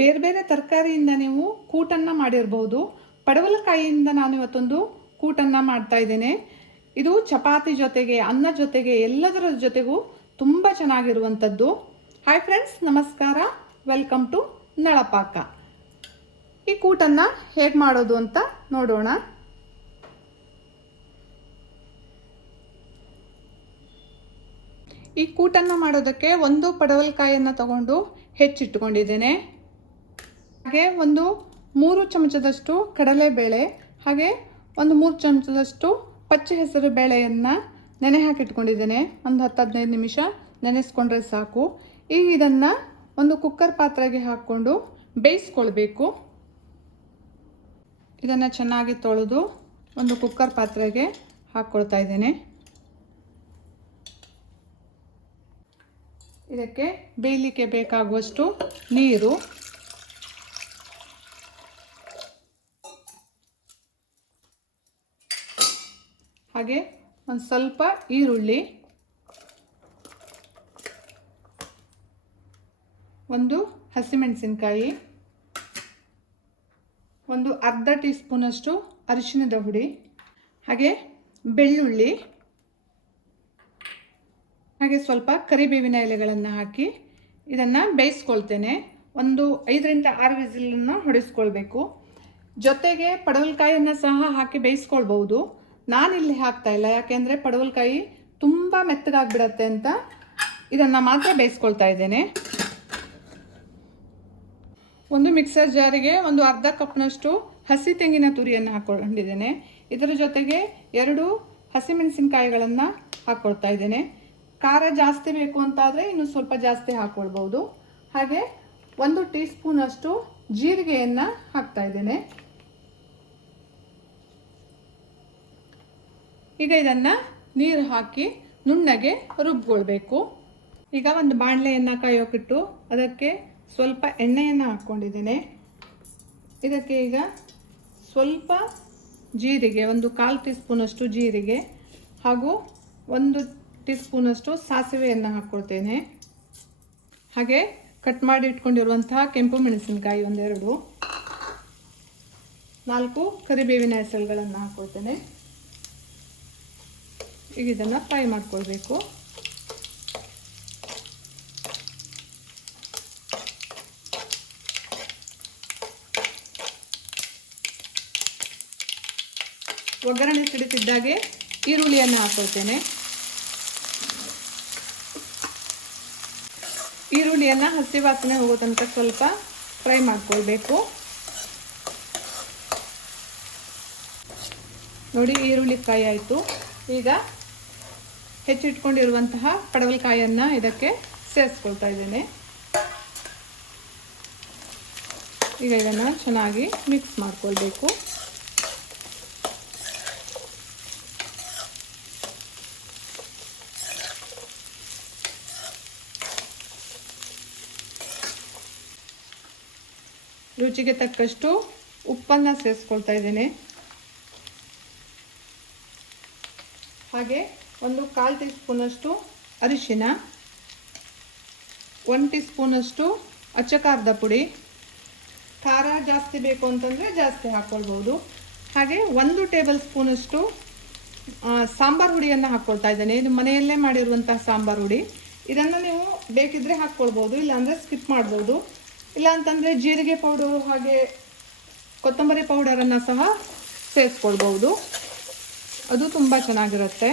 ಬೇರೆ ಬೇರೆ ತರಕಾರಿಯಿಂದ ನೀವು ಕೂಟನ್ನು ಮಾಡಿರ್ಬೋದು. ಪಡವಲಕಾಯಿಯಿಂದ ನಾನು ಇವತ್ತೊಂದು ಕೂಟನ್ನು ಮಾಡ್ತಾ ಇದ್ದೇನೆ. ಇದು ಚಪಾತಿ ಜೊತೆಗೆ, ಅನ್ನ ಜೊತೆಗೆ, ಎಲ್ಲದರ ಜೊತೆಗೂ ತುಂಬ ಚೆನ್ನಾಗಿರುವಂಥದ್ದು. ಹಾಯ್ ಫ್ರೆಂಡ್ಸ್ ನಮಸ್ಕಾರ. Welcome to Nalapaka. ಈ ಕೂಟನ್ನು ಹೇಗೆ ಮಾಡೋದು ಅಂತ ನೋಡೋಣ. ಈ ಕೂಟನ್ನು ಮಾಡೋದಕ್ಕೆ ಒಂದು ಪಡವಲಕಾಯಿಯನ್ನು ತಗೊಂಡು ಹೆಚ್ಚಿಟ್ಟುಕೊಂಡಿದ್ದೇನೆ ಹಾಗೆ ಒಂದು ಮೂರು ಚಮಚದಷ್ಟು ಕಡಲೆಬೇಳೆ, ಹಾಗೆ ಒಂದು ಮೂರು ಚಮಚದಷ್ಟು ಪಚ್ಚೆ ಹೆಸರು ಬೇಳೆಯನ್ನು ನೆನೆ ಹಾಕಿಟ್ಕೊಂಡಿದ್ದೇನೆ. ಒಂದು ಹತ್ತು ಹದಿನೈದು ನಿಮಿಷ ನೆನೆಸ್ಕೊಂಡ್ರೆ ಸಾಕು. ಈಗ ಇದನ್ನು ಒಂದು ಕುಕ್ಕರ್ ಪಾತ್ರೆಗೆ ಹಾಕ್ಕೊಂಡು ಬೇಯಿಸ್ಕೊಳ್ಬೇಕು. ಇದನ್ನು ಚೆನ್ನಾಗಿ ತೊಳೆದು ಒಂದು ಕುಕ್ಕರ್ ಪಾತ್ರೆಗೆ ಹಾಕ್ಕೊಳ್ತಾ ಇದ್ದೇನೆ. ಇದಕ್ಕೆ ಬೇಯಲಿಕ್ಕೆ ಬೇಕಾಗುವಷ್ಟು ನೀರು ಹಾಗೆ ಒಂದು ಸ್ವಲ್ಪ ಈರುಳ್ಳಿ, ಒಂದು ಹಸಿಮೆಣಸಿನ್ಕಾಯಿ, ಒಂದು ಅರ್ಧ ಟೀ ಸ್ಪೂನಷ್ಟು ಅರಿಶಿಣದ ಹುಡಿ ಹಾಗೆ ಬೆಳ್ಳುಳ್ಳಿ, ಹಾಗೆ ಸ್ವಲ್ಪ ಕರಿಬೇವಿನ ಎಲೆಗಳನ್ನು ಹಾಕಿ ಇದನ್ನು ಬೇಯಿಸ್ಕೊಳ್ತೇನೆ. ಒಂದು ಐದರಿಂದ ಆರು ವಿಸಿಲನ್ನು ಹೊಡೆಸ್ಕೊಳ್ಬೇಕು. ಜೊತೆಗೆ ಪಡವಲ್ಕಾಯಿಯನ್ನು ಸಹ ಹಾಕಿ ಬೇಯಿಸ್ಕೊಳ್ಬೋದು ನಾನಿಲ್ಲಿ ಹಾಕ್ತಾ ಇಲ್ಲ. ಯಾಕೆಂದರೆ ಪಡವಲಕಾಯಿ ತುಂಬ ಮೆತ್ತಗಾಗ್ಬಿಡತ್ತೆ ಅಂತ ಇದನ್ನು ಮಾತ್ರ ಬೇಯಿಸ್ಕೊಳ್ತಾ ಇದ್ದೇನೆ. ಒಂದು ಮಿಕ್ಸರ್ ಜಾರಿಗೆ ಒಂದು ಅರ್ಧ ಕಪ್ನಷ್ಟು ಹಸಿ ತೆಂಗಿನ ತುರಿಯನ್ನು ಹಾಕ್ಕೊಂಡಿದ್ದೇನೆ ಇದರ ಜೊತೆಗೆ ಎರಡು ಹಸಿಮೆಣಸಿನಕಾಯಿಗಳನ್ನು ಹಾಕ್ಕೊಳ್ತಾ ಇದ್ದೇನೆ. ಖಾರ ಜಾಸ್ತಿ ಬೇಕು ಅಂತಾದರೆ ಇನ್ನು ಸ್ವಲ್ಪ ಜಾಸ್ತಿ ಹಾಕ್ಕೊಳ್ಬೋದು ಹಾಗೆ ಒಂದು ಟೀ ಸ್ಪೂನಷ್ಟು ಜೀರಿಗೆಯನ್ನು ಹಾಕ್ತಾ ಇದ್ದೇನೆ. ಈಗ ಇದನ್ನು ನೀರು ಹಾಕಿ ನುಣ್ಣಗೆ ರುಬ್ಕೊಳ್ಬೇಕು. ಈಗ ಒಂದು ಬಾಣಲೆಯನ್ನು ಕಾಯೋಕಿಟ್ಟು ಅದಕ್ಕೆ ಸ್ವಲ್ಪ ಎಣ್ಣೆಯನ್ನು ಹಾಕ್ಕೊಂಡಿದ್ದೇನೆ. ಇದಕ್ಕೆ ಈಗ ಸ್ವಲ್ಪ ಜೀರಿಗೆ, ಒಂದು ಕಾಲು ಟೀ ಸ್ಪೂನಷ್ಟು ಜೀರಿಗೆ ಹಾಗೂ ಒಂದು ಟೀ ಸ್ಪೂನಷ್ಟು ಸಾಸಿವೆಯನ್ನು ಹಾಕ್ಕೊಳ್ತೇನೆ. ಹಾಗೆ ಕಟ್ ಮಾಡಿ ಇಟ್ಕೊಂಡಿರುವಂತಹ ಕೆಂಪು ಮೆಣಸಿನಕಾಯಿ ಒಂದೆರಡು. ನಾಲ್ಕು ಕರಿಬೇವಿನ ಹೆಸರುಗಳನ್ನು ಹಾಕ್ಕೊಳ್ತೇನೆ. ಈಗ ಇದನ್ನು ಫ್ರೈ ಮಾಡ್ಕೊಳ್ಬೇಕು. ಒಗ್ಗರಣೆ ಸಿಡಿತಿದ್ದಾಗೆ ಈರುಳ್ಳಿಯನ್ನು ಹಾಕೊಳ್ತೇನೆ. ಈರುಳ್ಳಿಯನ್ನು ಹಸಿ ವಾಸನೆ ಹೋಗೋ ತನಕ ಸ್ವಲ್ಪ ಫ್ರೈ ಮಾಡ್ಕೊಳ್ಬೇಕು. ನೋಡಿ ಈರುಳ್ಳಿ ಫ್ರೈ ಆಯಿತು. ಈಗ ಹೆಚ್ಚಿಟ್ಕೊಂಡಿರುವಂತಹ ಪಡವಲಕಾಯನ್ನು ಇದಕ್ಕೆ ಸೇರಿಸ್ಕೊಳ್ತಾ ಇದ್ದೇನೆ. ಈಗ ಇದನ್ನು ಚೆನ್ನಾಗಿ ಮಿಕ್ಸ್ ಮಾಡ್ಕೊಳ್ಬೇಕು. ರುಚಿಗೆ ತಕ್ಕಷ್ಟು ಉಪ್ಪನ್ನು ಸೇರಿಸ್ಕೊಳ್ತಾ ಇದ್ದೇನೆ. ಹಾಗೆ ಒಂದು ಕಾಲು ಟೀ ಸ್ಪೂನಷ್ಟು ಅರಿಶಿನ ಒನ್ ಟೀ ಸ್ಪೂನಷ್ಟು ಅಚ್ಚಕಾರದ ಪುಡಿ. ಖಾರ ಜಾಸ್ತಿ ಬೇಕು ಅಂತಂದರೆ ಜಾಸ್ತಿ ಹಾಕ್ಕೊಳ್ಬೋದು ಹಾಗೆ ಒಂದು ಟೇಬಲ್ ಸ್ಪೂನಷ್ಟು ಸಾಂಬಾರು ಹುಡಿಯನ್ನು ಹಾಕ್ಕೊಳ್ತಾ ಇದ್ದೇನೆ. ಇದು ಮನೆಯಲ್ಲೇ ಮಾಡಿರುವಂಥ ಸಾಂಬಾರು ಹುಡಿ. ಇದನ್ನು ನೀವು ಬೇಕಿದ್ದರೆ ಹಾಕ್ಕೊಳ್ಬೋದು ಇಲ್ಲಾಂದರೆ ಸ್ಕಿಪ್ ಮಾಡ್ಬೋದು ಇಲ್ಲ ಅಂತಂದರೆ ಜೀರಿಗೆ ಪೌಡರು ಹಾಗೆ ಕೊತ್ತಂಬರಿ ಪೌಡರನ್ನು ಸಹ ಸೇರಿಸ್ಕೊಳ್ಬೋದು ಅದು ತುಂಬ ಚೆನ್ನಾಗಿರುತ್ತೆ.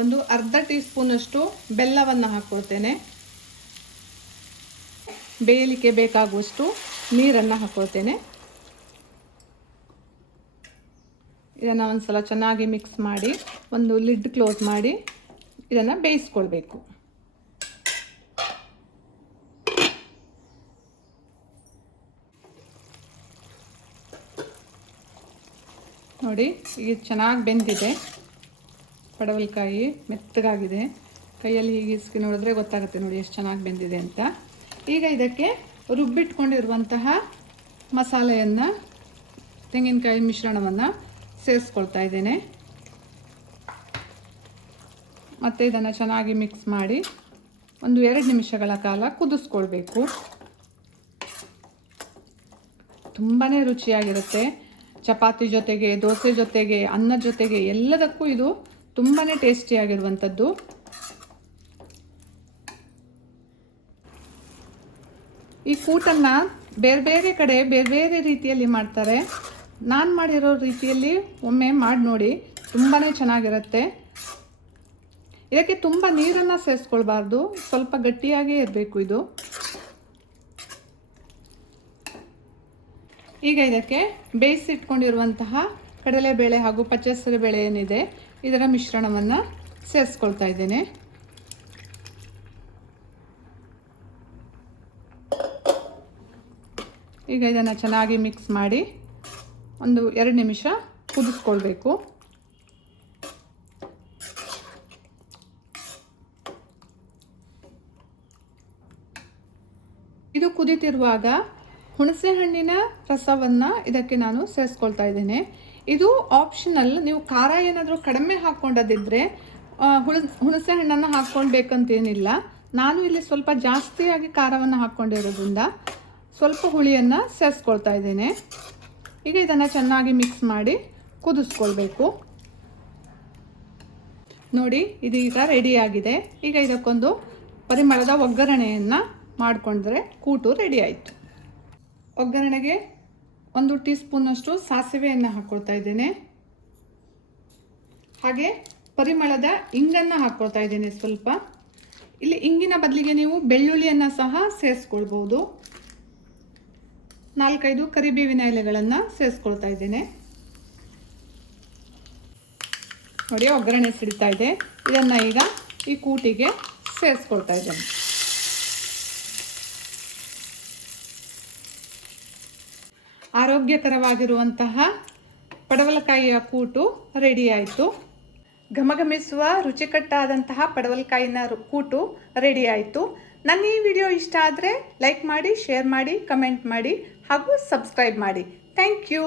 ಒಂದು ಅರ್ಧ ಟೀ ಸ್ಪೂನಷ್ಟು ಬೆಲ್ಲವನ್ನು ಹಾಕ್ಕೊಳ್ತೇನೆ ಬೇಯಲಿಕ್ಕೆ ಬೇಕಾಗುವಷ್ಟು ನೀರನ್ನು ಹಾಕ್ಕೊಳ್ತೇನೆ ಇದನ್ನು ಒಂದು ಸಲ ಚೆನ್ನಾಗಿ ಮಿಕ್ಸ್ ಮಾಡಿ, ಒಂದು ಲಿಡ್ ಕ್ಲೋಸ್ ಮಾಡಿ ಇದನ್ನು ಬೇಯಿಸ್ಕೊಳ್ಬೇಕು. ನೋಡಿ, ಈಗ ಚೆನ್ನಾಗಿ ಬೆಂದಿದೆ. ಪಡವಲಕಾಯಿ ಮೆತ್ತಗಾಗಿದೆ. ಕೈಯಲ್ಲಿ ಹೀಗೆ ಇಸ್ಕಿ ನೋಡಿದ್ರೆ ಗೊತ್ತಾಗುತ್ತೆ ನೋಡಿ ಎಷ್ಟು ಚೆನ್ನಾಗಿ ಬೆಂದಿದೆ ಅಂತ. ಈಗ ಇದಕ್ಕೆ ರುಬ್ಬಿಟ್ಕೊಂಡಿರುವಂತಹ ಮಸಾಲೆಯನ್ನು, ತೆಂಗಿನಕಾಯಿ ಮಿಶ್ರಣವನ್ನು ಸೇರಿಸ್ಕೊಳ್ತಾ ಇದ್ದೇನೆ. ಮತ್ತು ಇದನ್ನು ಚೆನ್ನಾಗಿ ಮಿಕ್ಸ್ ಮಾಡಿ ಒಂದು ಎರಡು ನಿಮಿಷಗಳ ಕಾಲ ಕುದಿಸ್ಕೊಳ್ಬೇಕು. ತುಂಬಾ ರುಚಿಯಾಗಿರುತ್ತೆ. ಚಪಾತಿ ಜೊತೆಗೆ, ದೋಸೆ ಜೊತೆಗೆ ಅನ್ನದ ಜೊತೆಗೆ ಎಲ್ಲದಕ್ಕೂ ಇದು ತುಂಬಾ ಟೇಸ್ಟಿಯಾಗಿರುವಂಥದ್ದು ಈ ಕೂಟನ್ನು ಬೇರೆ ಬೇರೆ ಕಡೆ ಬೇರೆ ಬೇರೆ ರೀತಿಯಲ್ಲಿ ಮಾಡ್ತಾರೆ. ನಾನು ಮಾಡಿರೋ ರೀತಿಯಲ್ಲಿ ಒಮ್ಮೆ ಮಾಡಿ ನೋಡಿ ತುಂಬಾ ಚೆನ್ನಾಗಿರುತ್ತೆ. ಇದಕ್ಕೆ ತುಂಬ ನೀರನ್ನು ಸೇರಿಸ್ಕೊಳ್ಬಾರ್ದು, ಸ್ವಲ್ಪ ಗಟ್ಟಿಯಾಗೇ ಇರಬೇಕು ಇದು. ಈಗ ಇದಕ್ಕೆ ಬೇಯಿಸಿಟ್ಕೊಂಡಿರುವಂತಹ ಕಡಲೆಬೇಳೆ ಹಾಗೂ ಪಚ್ಚಸರಿ ಬೇಳೆ ಏನಿದೆ ಇದರ ಮಿಶ್ರಣವನ್ನು ಸೇರಿಸ್ಕೊಳ್ತಾ ಇದ್ದೇನೆ. ಈಗ ಇದನ್ನು ಚೆನ್ನಾಗಿ ಮಿಕ್ಸ್ ಮಾಡಿ ಒಂದು ಎರಡು ನಿಮಿಷ ಕುದಿಸ್ಕೊಳ್ಬೇಕು. ಇದು ಕುದೀತಿರುವಾಗ ಹುಣಸೆ ಹಣ್ಣಿನ ರಸವನ್ನು ಇದಕ್ಕೆ ನಾನು ಸೇರಿಸ್ಕೊಳ್ತಾ ಇದ್ದೇನೆ. ಇದು ಆಪ್ಷನಲ್ ನೀವು ಖಾರ ಏನಾದರೂ ಕಡಿಮೆ ಹಾಕ್ಕೊಂಡದಿದ್ದರೆ ಹುಣ, ಹುಣಸೆ ಹಣ್ಣನ್ನು ಹಾಕ್ಕೊಳ್ಬೇಕಂತೇನಿಲ್ಲ. ನಾನು ಇಲ್ಲಿ ಸ್ವಲ್ಪ ಜಾಸ್ತಿಯಾಗಿ ಖಾರವನ್ನು ಹಾಕ್ಕೊಂಡಿರೋದ್ರಿಂದ ಸ್ವಲ್ಪ ಹುಳಿಯನ್ನು ಸೇರಿಸ್ಕೊಳ್ತಾ ಇದ್ದೇನೆ. ಈಗ ಇದನ್ನು ಚೆನ್ನಾಗಿ ಮಿಕ್ಸ್ ಮಾಡಿ ಕುದಿಸ್ಕೊಳ್ಬೇಕು. ನೋಡಿ, ಇದು ಈಗ ರೆಡಿಯಾಗಿದೆ ಈಗ ಇದಕ್ಕೊಂದು ಪರಿಮಳದ ಒಗ್ಗರಣೆಯನ್ನು ಮಾಡಿಕೊಂಡ್ರೆ ಕೂಟು ರೆಡಿ ಆಯಿತು. ಒಗ್ಗರಣೆಗೆ ಒಂದು ಟೀ ಸ್ಪೂನಷ್ಟು ಸಾಸಿವೆಯನ್ನು ಹಾಕ್ಕೊಳ್ತಾ ಇದ್ದೇನೆ. ಹಾಗೆ ಪರಿಮಳದ ಇಂಗನ್ನು ಹಾಕ್ಕೊಳ್ತಾ ಇದ್ದೇನೆ ಸ್ವಲ್ಪ. ಇಲ್ಲಿ ಇಂಗಿನ ಬದಲಿಗೆ ನೀವು ಬೆಳ್ಳುಳ್ಳಿಯನ್ನು ಸಹ ಸೇರಿಸ್ಕೊಳ್ಬೋದು. ನಾಲ್ಕೈದು ಕರಿಬೇವಿನ ಎಲೆಗಳನ್ನು ಸೇರಿಸ್ಕೊಳ್ತಾ ಇದ್ದೇನೆ. ನೋಡಿ, ಒಗ್ಗರಣೆ ಸಿಡಿತಾ ಇದೆ. ಇದನ್ನು ಈಗ ಈ ಕೂಟಿಗೆ ಸೇರಿಸ್ಕೊಳ್ತಾ ಇದ್ದೇನೆ. ಆರೋಗ್ಯಕರವಾಗಿರುವಂತಹ ಪಡವಲಕಾಯಿಯ ಕೂಟು ರೆಡಿ ಆಯಿತು. ಘಮಘಮಿಸುವ ರುಚಿಕಟ್ಟಾದಂತಹ ಪಡವಲಕಾಯಿನ ಕೂಟು ರೆಡಿ ಆಯಿತು. ನನ್ನ ಈ ವಿಡಿಯೋ ಇಷ್ಟ ಆದರೆ ಲೈಕ್ ಮಾಡಿ ಶೇರ್ ಮಾಡಿ ಕಮೆಂಟ್ ಮಾಡಿ ಹಾಗೂ ಸಬ್ಸ್ಕ್ರೈಬ್ ಮಾಡಿ. Thank you